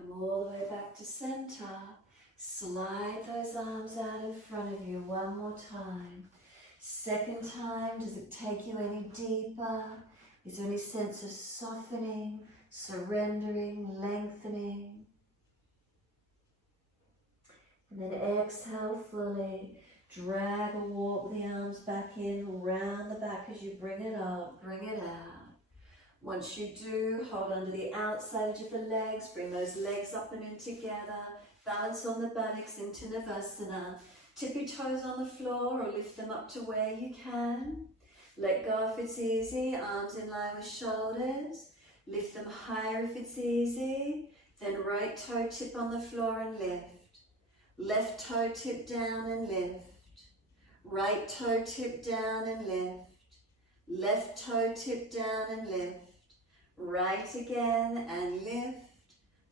Come all the way back to center. Slide those arms out in front of you one more time. Second time, does it take you any deeper? Is there any sense of softening, surrendering, lengthening? And then exhale fully. Drag or walk the arms back in, round the back as you bring it up, bring it out. Once you do, hold under the outside edge of the legs, bring those legs up and in together, balance on the buttocks into Navasana. Tip your toes on the floor or lift them up to where you can. Let go if it's easy, arms in line with shoulders. Lift them higher if it's easy. Then right toe tip on the floor and lift. Left toe tip down and lift. Right toe tip down and lift. Left toe tip down and lift. Right again and lift.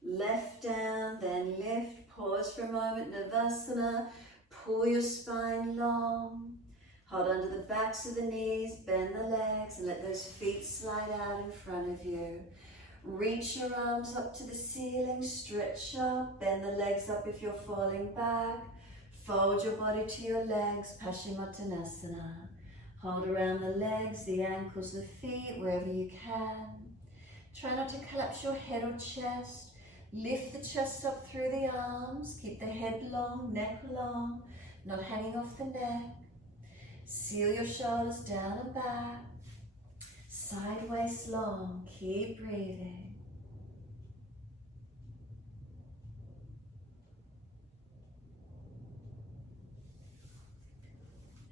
Left down, then lift. Pause for a moment, Navasana. Pull your spine long. Hold under the backs of the knees, bend the legs, and let those feet slide out in front of you. Reach your arms up to the ceiling, stretch up, bend the legs up if you're falling back. Fold your body to your legs, Paschimottanasana. Hold around the legs, the ankles, the feet, wherever you can. Try not to collapse your head or chest. Lift the chest up through the arms. Keep the head long, neck long, not hanging off the neck. Seal your shoulders down and back. Sideways long. Keep breathing.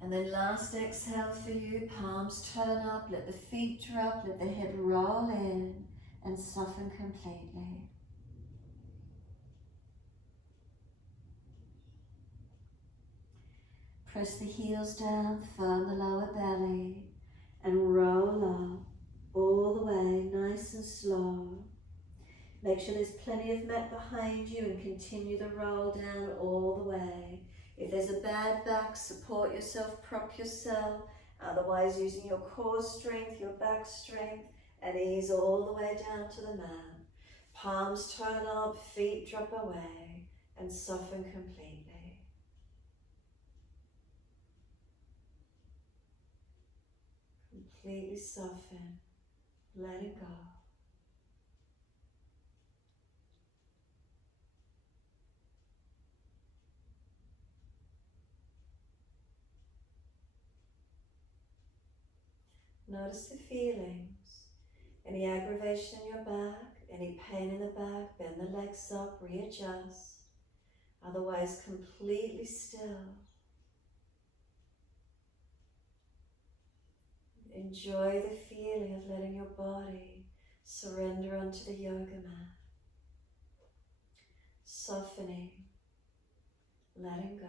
And then last exhale for you, palms turn up, let the feet drop, let the head roll in and soften completely. Press the heels down, firm the lower belly and roll up all the way, nice and slow. Make sure there's plenty of mat behind you and continue the roll down all the way. If there's a bad back, support yourself, prop yourself. Otherwise, using your core strength, your back strength, and ease all the way down to the mat. Palms turn up, feet drop away, and soften completely. Completely soften, let it go. Notice the feelings. Any aggravation in your back, any pain in the back, bend the legs up, readjust. Otherwise, completely still. Enjoy the feeling of letting your body surrender onto the yoga mat. Softening, letting go.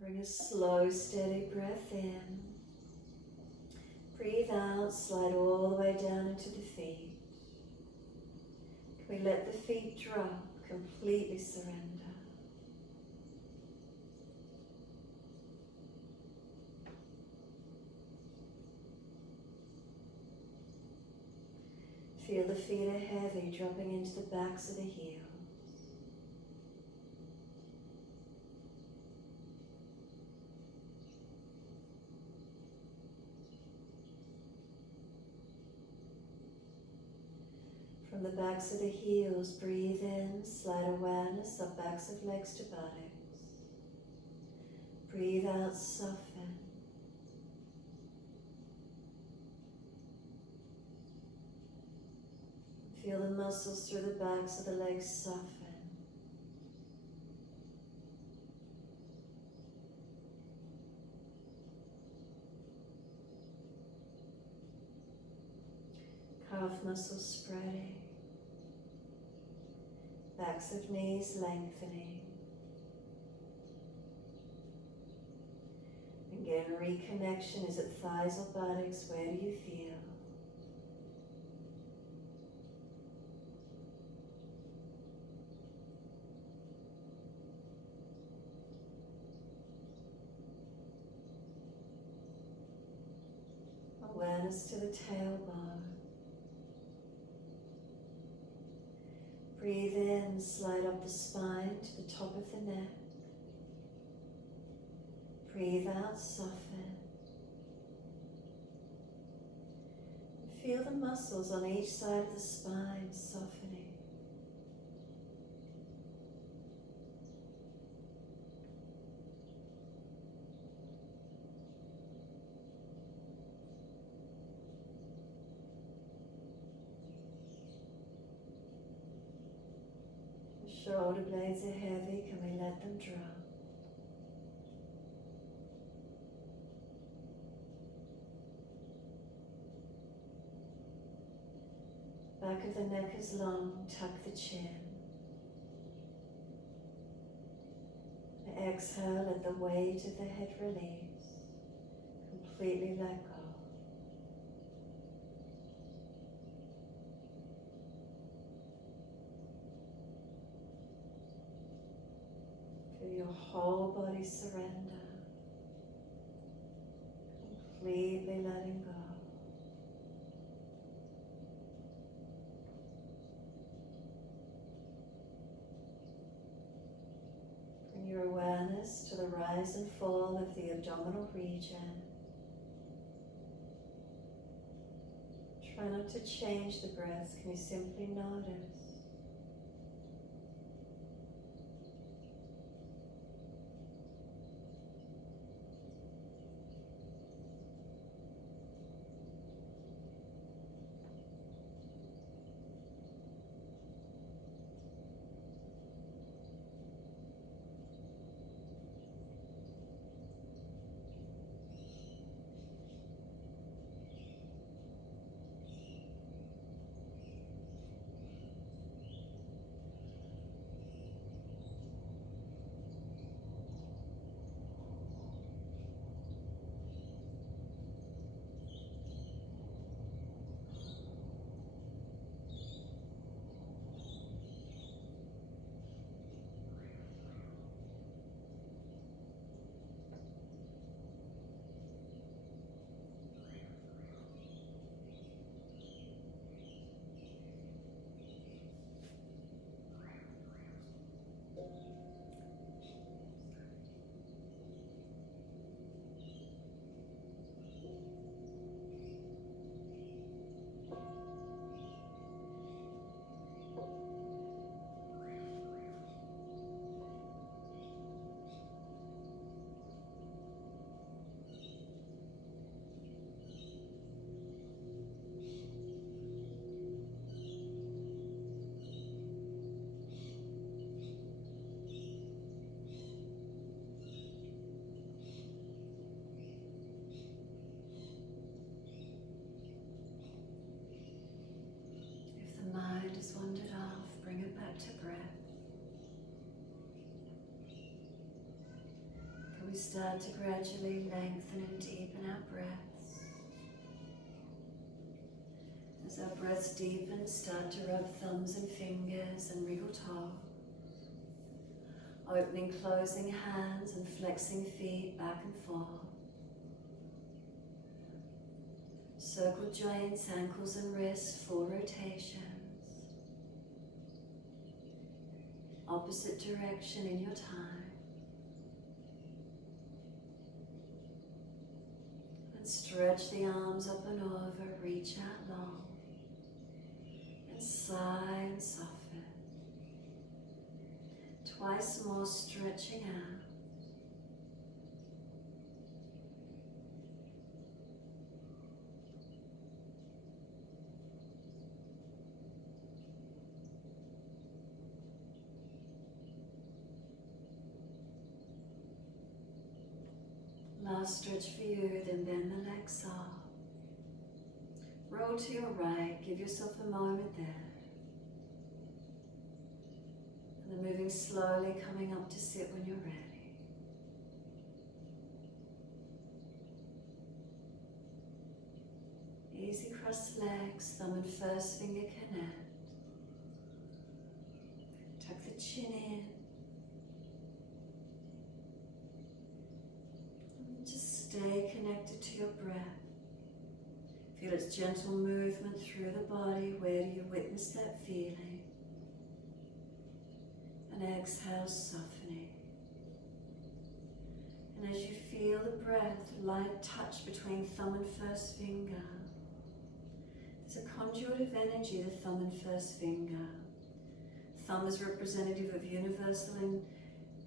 Bring a slow, steady breath in. Breathe out, slide all the way down into the feet. Can we let the feet drop Completely surrender. Feel the feet are heavy, dropping into the backs of the heels. From the backs of the heels, breathe in, slide awareness up backs of legs to buttocks. Breathe out, soften. Feel the muscles through the backs of the legs soften. Calf muscles spreading. Backs of knees lengthening. Again, reconnection. Is it thighs or buttocks? Where do you feel? Awareness to the tailbone. Breathe in, slide up the spine to the top of the neck. Breathe out, soften. Feel the muscles on each side of the spine softening. The shoulder blades are heavy. Can we let them drop? Back of the neck is long, tuck the chin. Exhale, let the weight of the head release. Completely let go. Feel your whole body surrender. Completely letting go. Your awareness to the rise and fall of the abdominal region. Try not to change the breath. Can you simply notice? Mind has wandered off, bring it back to breath. Can we start to gradually lengthen and deepen our breaths? As our breaths deepen, start to rub thumbs and fingers and wriggle toes. Opening, closing hands and flexing feet back and forth. Circle joints, ankles and wrists, full rotations. Opposite direction in your time. And stretch the arms up and over, reach out long. And sigh and soften. Twice more, stretching out. Last stretch for you, then bend the legs off. Roll to your right, give yourself a moment there. And then moving slowly, coming up to sit when you're ready. Easy cross legs, thumb and first finger connect. Tuck the chin in. Stay connected to your breath. Feel its gentle movement through the body. Where do you witness that feeling? And exhale, softening. And as you feel the breath, light touch between thumb and first finger. There's a conduit of energy, the thumb and first finger. Thumb is representative of universal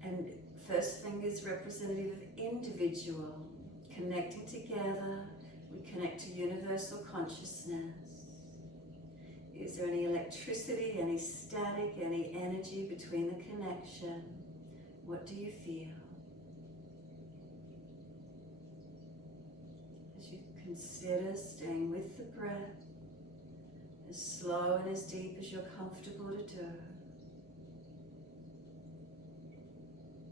and first finger is representative of individual. Connecting together, we connect to universal consciousness. Is there any electricity, any static, any energy between the connection? What do you feel? As you consider staying with the breath, as slow and as deep as you're comfortable to do.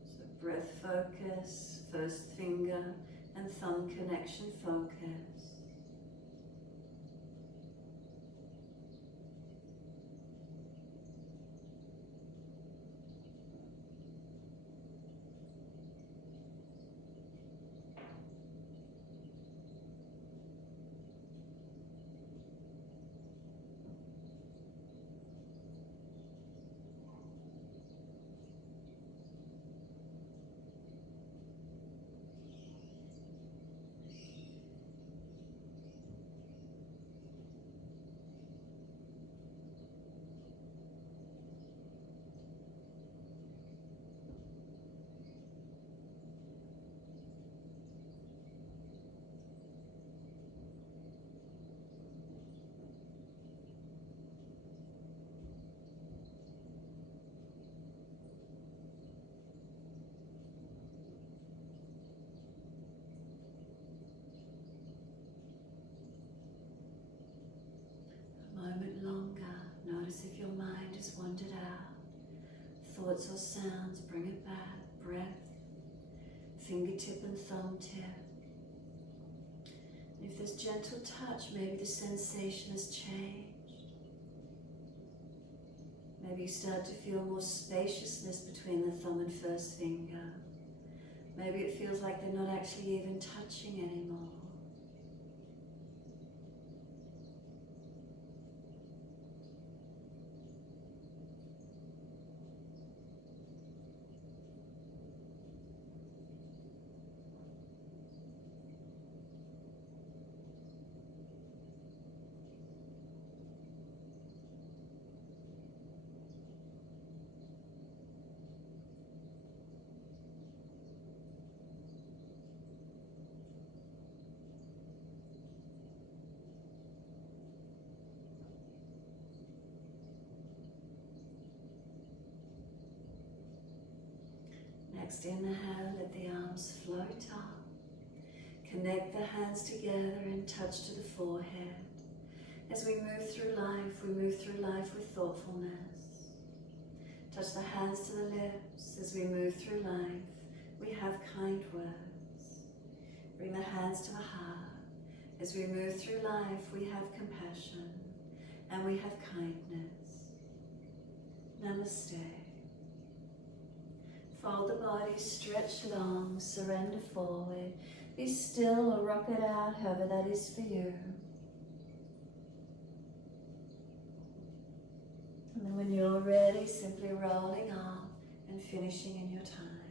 So breath focus, first finger, and thumb connection focus. Moment longer. Notice if your mind has wandered out. Thoughts or sounds, bring it back. Breath, fingertip and thumb tip. And if there's gentle touch, maybe the sensation has changed. Maybe you start to feel more spaciousness between the thumb and first finger. Maybe it feels like they're not actually even touching anymore. Next, inhale, let the arms float up. Connect the hands together and touch to the forehead. As we move through life with thoughtfulness. Touch the hands to the lips. As we move through life, we have kind words. Bring the hands to the heart. As we move through life, we have compassion and we have kindness. Namaste. Fold the body, stretch long, surrender forward. Be still or rock it out, however that is for you. And then when you're ready, simply rolling off and finishing in your time.